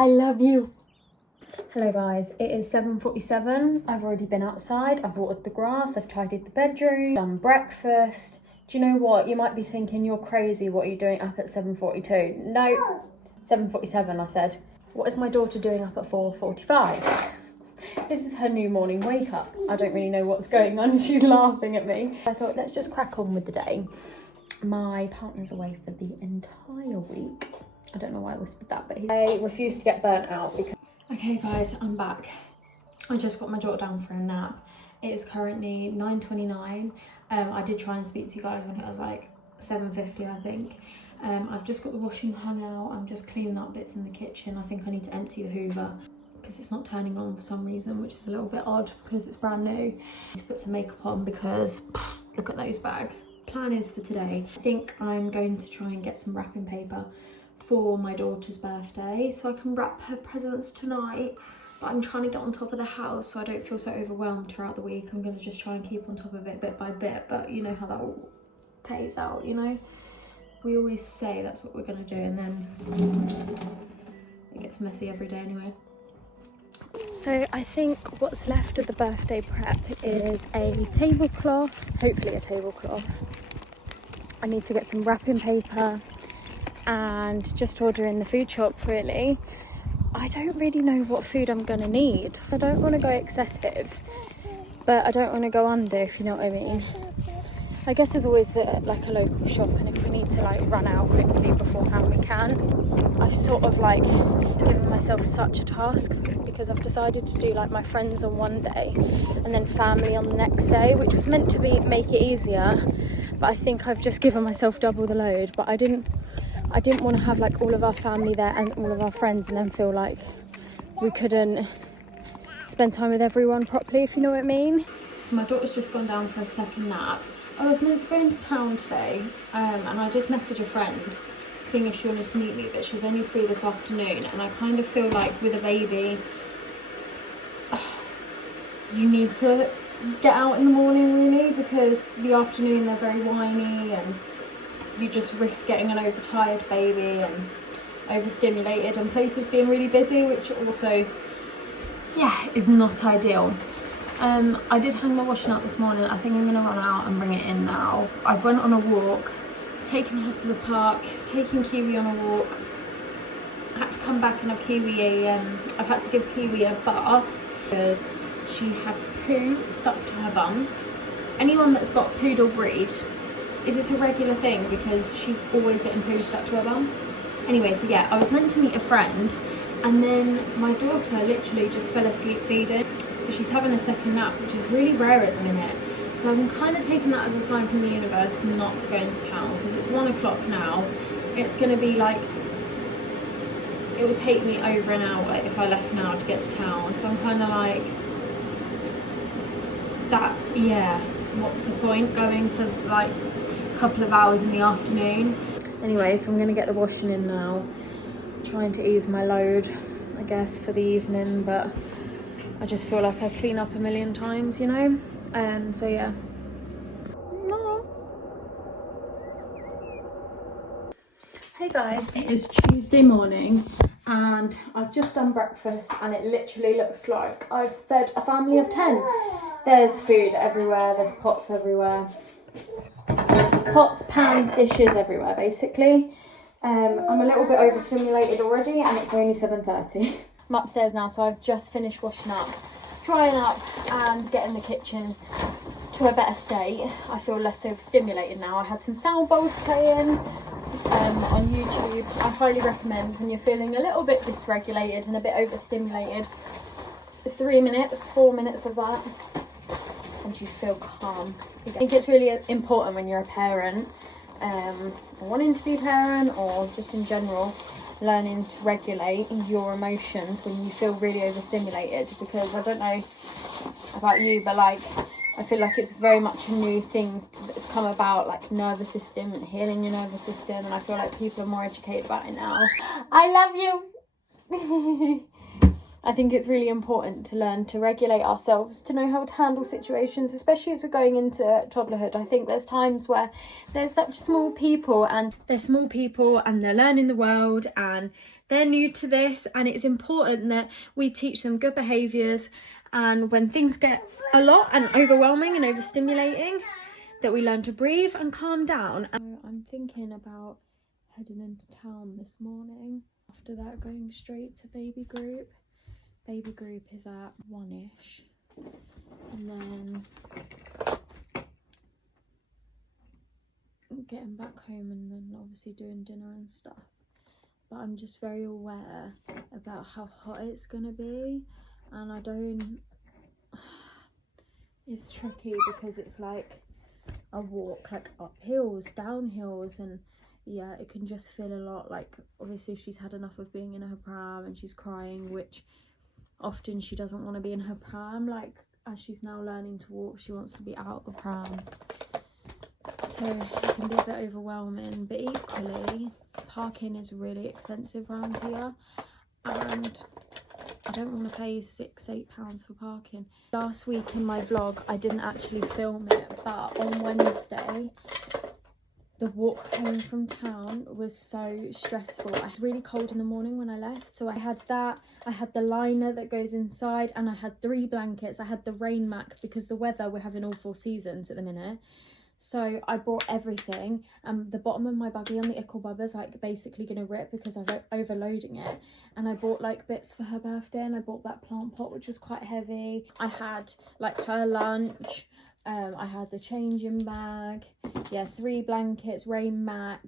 I love you. Hello guys, it is 7:47. I've already been outside, I've watered the grass, I've tidied the bedroom, done breakfast. Do you know what? You might be thinking you're crazy, what are you doing up at 7:42? No, 7:47 I said. What is my daughter doing up at 4:45? This is her new morning wake up. I don't really know what's going on, she's laughing at me. I thought let's just crack on with the day. My partner's away for the entire week. I don't know why I whispered that, but I refuse to get burnt out because... Okay guys, I'm back. I just got my daughter down for a nap. It is currently 9:29. I did try and speak to you guys when it was like 7:50 I think. I've just got the washing hung out. I'm just cleaning up bits in the kitchen. I think I need to empty the Hoover because it's not turning on for some reason, which is a little bit odd because it's brand new. I need to put some makeup on because look at those bags. Plan is for today, I think I'm going to try and get some wrapping paper for my daughter's birthday so I can wrap her presents tonight, but I'm trying to get on top of the house so I don't feel so overwhelmed throughout the week. I'm going to just try and keep on top of it bit by bit, but you know how that all pays out, you know? We always say that's what we're going to do and then it gets messy every day anyway. So I think what's left of the birthday prep is a tablecloth, hopefully a tablecloth. I need to get some wrapping paper and just order in the food shop really. I don't really know what food I'm gonna need. I don't want to go excessive, but I don't want to go under, if you know what I mean. I guess there's always like a local shop, and if we need to like run out quickly beforehand we can. I've sort of like given myself such a task because I've decided to do like my friends on one day and then family on the next day, which was meant to be make it easier, but I think I've just given myself double the load. But I didn't want to have like all of our family there and all of our friends and then feel like we couldn't spend time with everyone properly, if you know what I mean. So my daughter's just gone down for a second nap. I was meant to go into town today and I did message a friend seeing if she wanted to meet me, but she's only free this afternoon, and I kind of feel like with a baby you need to get out in the morning really, because the afternoon they're very whiny and you just risk getting an overtired baby and overstimulated and places being really busy, which also, yeah, is not ideal. I did hang my washing out this morning. I think I'm gonna run out and bring it in now. I've went on a walk, taken her to the park, taken Kiwi on a walk. I had to come back and have Kiwi I've had to give Kiwi a bath because she had poo stuck to her bum. Anyone that's got poodle breed, is this a regular thing? Because she's always getting poo stuck to her bum. Anyway, so yeah, I was meant to meet a friend and then my daughter literally just fell asleep feeding. So she's having a second nap, which is really rare at the minute. So I'm kind of taking that as a sign from the universe not to go into town, because it's 1 o'clock now. It's going to be like, it will take me over an hour if I left now to get to town. So I'm kind of like, that, yeah, what's the point going for like a couple of hours in the afternoon? Anyway, so I'm going to get the washing in now. Trying to ease my load, I guess, for the evening, but I just feel like I clean up a million times, you know? So yeah. Hey guys, it is Tuesday morning and I've just done breakfast and it literally looks like I've fed a family of 10. There's food everywhere, there's pots everywhere. Pots, pans, dishes everywhere basically. I'm a little bit overstimulated already and it's only 7:30. I'm upstairs now, so I've just finished washing up, drying up and getting the kitchen to a better state. I feel less overstimulated now. I had some sound bowls playing on YouTube. I highly recommend when you're feeling a little bit dysregulated and a bit overstimulated. 3 minutes, 4 minutes of that and you feel calm. I think it's really important when you're a parent, or wanting to be a parent, or just in general, learning to regulate your emotions when you feel really overstimulated, because I don't know about you, but like I feel like it's very much a new thing that's come about, like nervous system and healing your nervous system, and I feel like people are more educated about it now. I love you. I think it's really important to learn to regulate ourselves, to know how to handle situations, especially as we're going into toddlerhood. I think there's times where there's such small people and they're learning the world and They're new to this, and it's important that we teach them good behaviours, and when things get a lot and overwhelming and overstimulating, that we learn to breathe and calm down. I'm thinking about heading into town this morning. After that, going straight to baby group. Baby group is at 1ish, and then getting back home, and then obviously doing dinner and stuff. But I'm just very aware about how hot it's gonna be, and I don't, it's tricky because it's like a walk, like up hills, down hills, and yeah, it can just feel a lot. Like, obviously she's had enough of being in her pram and she's crying, which often she doesn't want to be in her pram. Like, as she's now learning to walk, she wants to be out the pram, so it can be a bit overwhelming. But equally, parking is really expensive around here, and I don't want to pay £6-8 for parking. Last week in my vlog I didn't actually film it, but on Wednesday the walk home from town was so stressful. I was really cold in the morning when I left, so I had that, I had the liner that goes inside, and I had 3 blankets. I had the rain mat because the weather, we're having all 4 seasons at the minute. So I brought everything. The bottom of my buggy on the Ickle Bubba's like basically gonna rip because I'm overloading it. And I bought like bits for her birthday, and I bought that plant pot which was quite heavy. I had like her lunch. I had the changing bag. Yeah, 3 blankets, rain mat.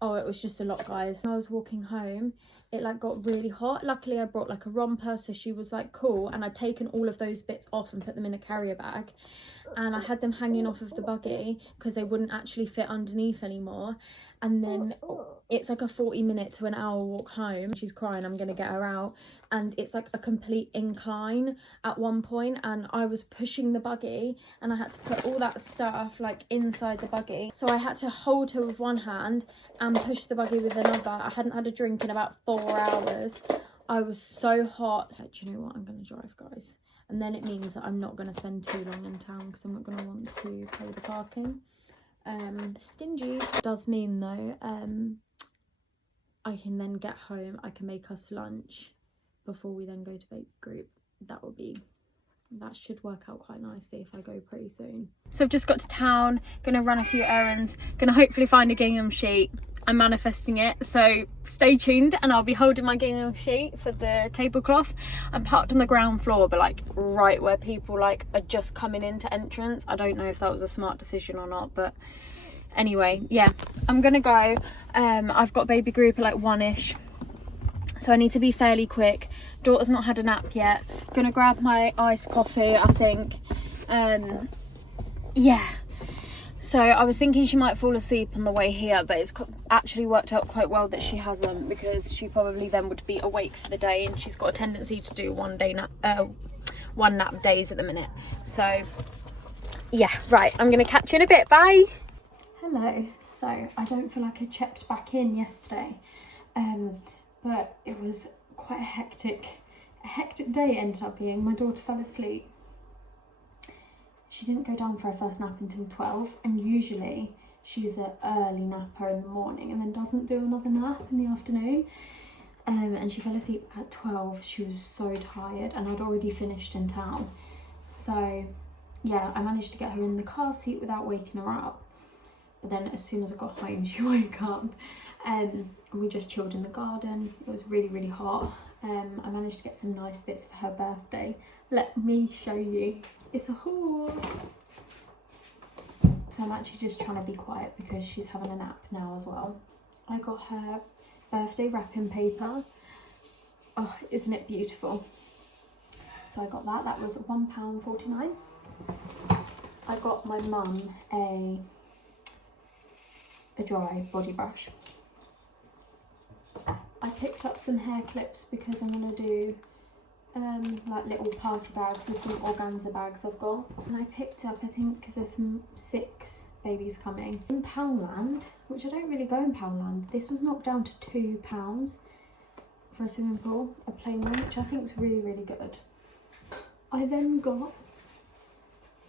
Oh, it was just a lot, guys. When I was walking home, it like got really hot. Luckily I brought like a romper, so she was like cool, and I'd taken all of those bits off and put them in a carrier bag. And I had them hanging off of the buggy because they wouldn't actually fit underneath anymore. And then it's like a 40-minute to an hour walk home. She's crying, I'm gonna get her out, and it's like a complete incline at one point, and I was pushing the buggy and I had to put all that stuff like inside the buggy, so I had to hold her with one hand and push the buggy with another. I hadn't had a drink in about 4 hours. I was so hot. So, do you know what, I'm gonna drive, guys. And then it means that I'm not going to spend too long in town because I'm not going to want to pay the parking. Stingy. It does mean though, I can then get home, I can make us lunch before we then go to baby group. That should work out quite nicely if I go pretty soon. So I've just got to town, gonna run a few errands, gonna hopefully find a gingham sheet. I'm manifesting it, so stay tuned, and I'll be holding my gingham sheet for the tablecloth. I'm parked on the ground floor, but like right where people like are just coming into entrance. I don't know if that was a smart decision or not, but anyway, yeah, I'm gonna go. I've got baby group at like 1ish, so I need to be fairly quick. Daughter's not had a nap yet. Gonna grab my iced coffee, I think. Yeah. So I was thinking she might fall asleep on the way here, but it's actually worked out quite well that she hasn't, because she probably then would be awake for the day, and she's got a tendency to do one nap days at the minute. So yeah, right, I'm gonna catch you in a bit. Bye. Hello. So I don't feel like I checked back in yesterday, but it was quite a hectic day. It ended up being. My daughter fell asleep. She didn't go down for her first nap until 12, and usually she's an early napper in the morning and then doesn't do another nap in the afternoon. And she fell asleep at 12. She was so tired, and I'd already finished in town. So yeah, I managed to get her in the car seat without waking her up. But then as soon as I got home, she woke up, and we just chilled in the garden. It was really, really hot. I managed to get some nice bits for her birthday. Let me show you. It's a haul. So I'm actually just trying to be quiet because she's having a nap now as well. I got her birthday wrapping paper. Oh, isn't it beautiful? So I got that. That was £1.49. I got my mum a dry body brush. I picked up some hair clips because I'm going to do like little party bags with some organza bags I've got. And I picked up, I think, because there's 6 babies coming. In Poundland, which I don't really go in Poundland, this was knocked down to £2 for a swimming pool, a plain one, which I think is really, really good. I then got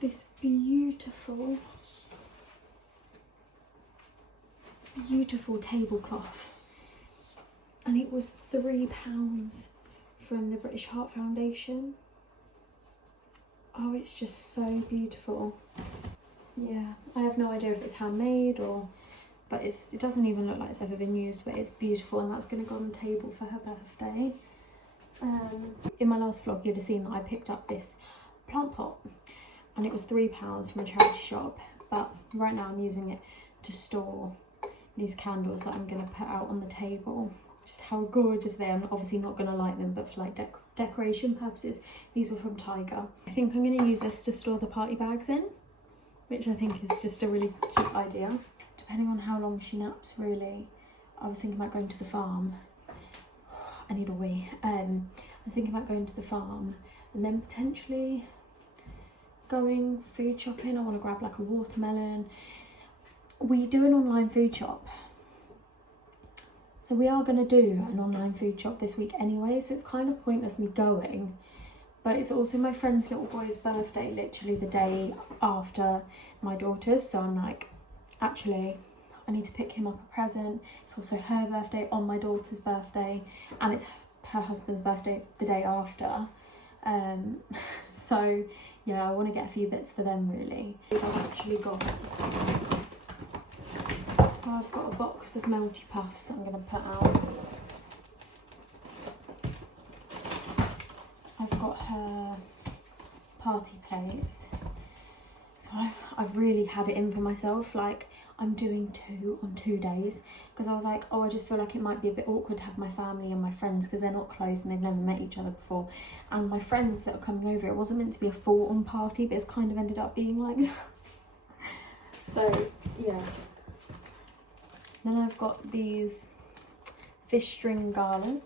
this beautiful tablecloth. and it was £3 from the British Heart Foundation. Oh, it's just so beautiful. Yeah, I have no idea if it's handmade or, but it doesn't even look like it's ever been used, but it's beautiful, and that's going to go on the table for her birthday. In my last vlog you'd have seen that I picked up this plant pot, and it was £3 from a charity shop, but right now I'm using it to store these candles that I'm going to put out on the table. Just how gorgeous they are. I'm obviously not going to light them, but for like decoration purposes. These were from Tiger. I think I'm going to use this to store the party bags in, which I think is just a really cute idea. Depending on how long she naps, really. I was thinking about going to the farm. I need a wee. I'm thinking about going to the farm and then potentially going food shopping. I want to grab like a watermelon. We do an online food shop. So we are going to do an online food shop this week anyway, so it's kind of pointless me going. But it's also my friend's little boy's birthday, literally the day after my daughter's. So I'm like, actually, I need to pick him up a present. It's also her birthday on my daughter's birthday, and it's her husband's birthday the day after. So yeah, I want to get a few bits for them really. I've actually got, so I've got a box of Melty Puffs that I'm going to put out. I've got her party plates. So I've really had it in for myself. Like, I'm doing 2 on 2 days because I was like, oh, I just feel like it might be a bit awkward to have my family and my friends because they're not close and they've never met each other before. And my friends that are coming over, it wasn't meant to be a full-on party, but it's kind of ended up being like so yeah. Then I've got these fish string garlands.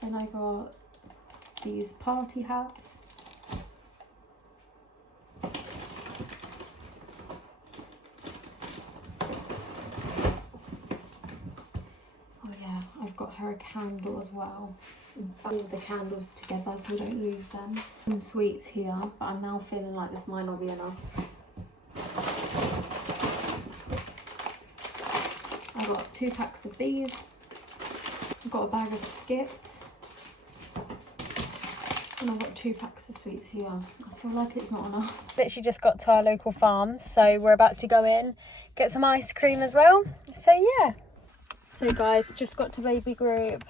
Then I got these party hats. Oh yeah, I've got her a candle as well. All the candles together so we don't lose them. Some sweets here, but I'm now feeling like this might not be enough. I got 2 packs of these. I've got a bag of Skips. And I've got 2 packs of sweets here. I feel like it's not enough. Literally just got to our local farm, so we're about to go in, get some ice cream as well. So yeah. So guys, just got to baby group.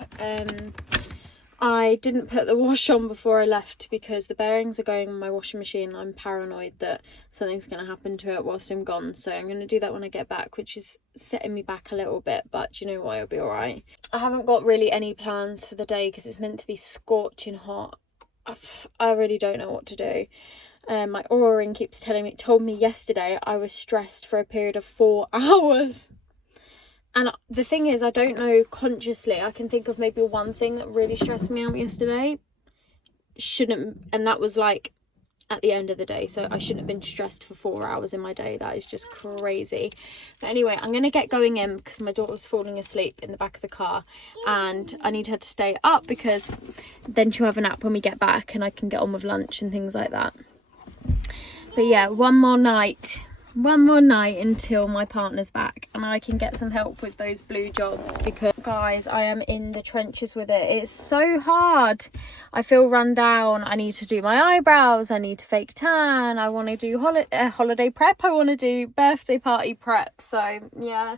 I didn't put the wash on before I left because the bearings are going on my washing machine. I'm paranoid that something's going to happen to it whilst I'm gone. So I'm going to do that when I get back, which is setting me back a little bit. But you know what, it'll be all right. I haven't got really any plans for the day because it's meant to be scorching hot. I really don't know what to do. My Aura ring keeps told me yesterday I was stressed for a period of 4 hours. And the thing is, I don't know consciously. I can think of maybe one thing that really stressed me out yesterday. And that was like at the end of the day. So I shouldn't have been stressed for 4 hours in my day. That is just crazy. But anyway, I'm going to get going in because my daughter's falling asleep in the back of the car. And I need her to stay up because then she'll have a nap when we get back and I can get on with lunch and things like that. But yeah, one more night until my partner's back and I can get some help with those blue jobs because guys, I am in the trenches with it. It's so hard. I feel run down. I need to do my eyebrows, I need to fake tan, I want to do holiday prep, I want to do birthday party prep. So yeah.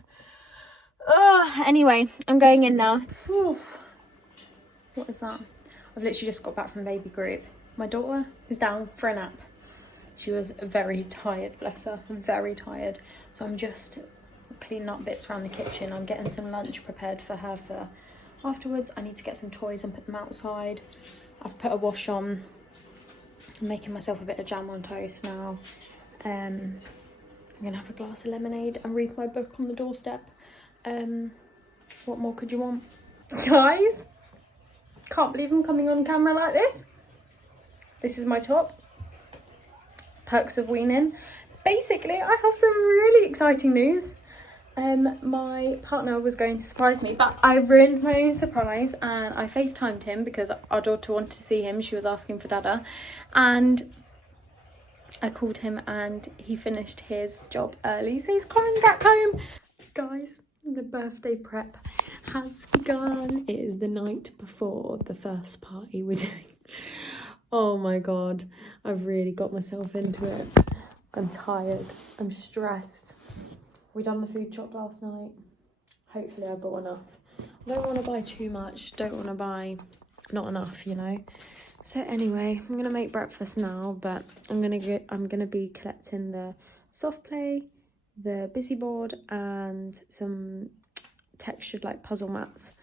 Anyway, I'm going in now. Whew. What is that? I've literally just got back from baby group. My daughter is down for a nap. She was very tired, bless her, very tired. So I'm just cleaning up bits around the kitchen. I'm getting some lunch prepared for her for afterwards. I need to get some toys and put them outside. I've put a wash on. I'm making myself a bit of jam on toast now. I'm gonna have a glass of lemonade and read my book on the doorstep. What more could you want? Guys, can't believe I'm coming on camera like this. This is my top. Perks of weaning. Basically, I have some really exciting news. My partner was going to surprise me, but I ruined my own surprise and I FaceTimed him because our daughter wanted to see him. She was asking for Dada, and I called him and he finished his job early, so he's coming back home. Guys, the birthday prep has begun. It is the night before the first party we're doing. Oh my god, I've really got myself into it. I'm tired, I'm stressed. We done the food shop last night. Hopefully I bought enough. I don't want to buy too much, don't want to buy not enough, you know. So anyway, I'm gonna make breakfast now, but I'm gonna be collecting the soft play, the busy board, and some textured like puzzle mats.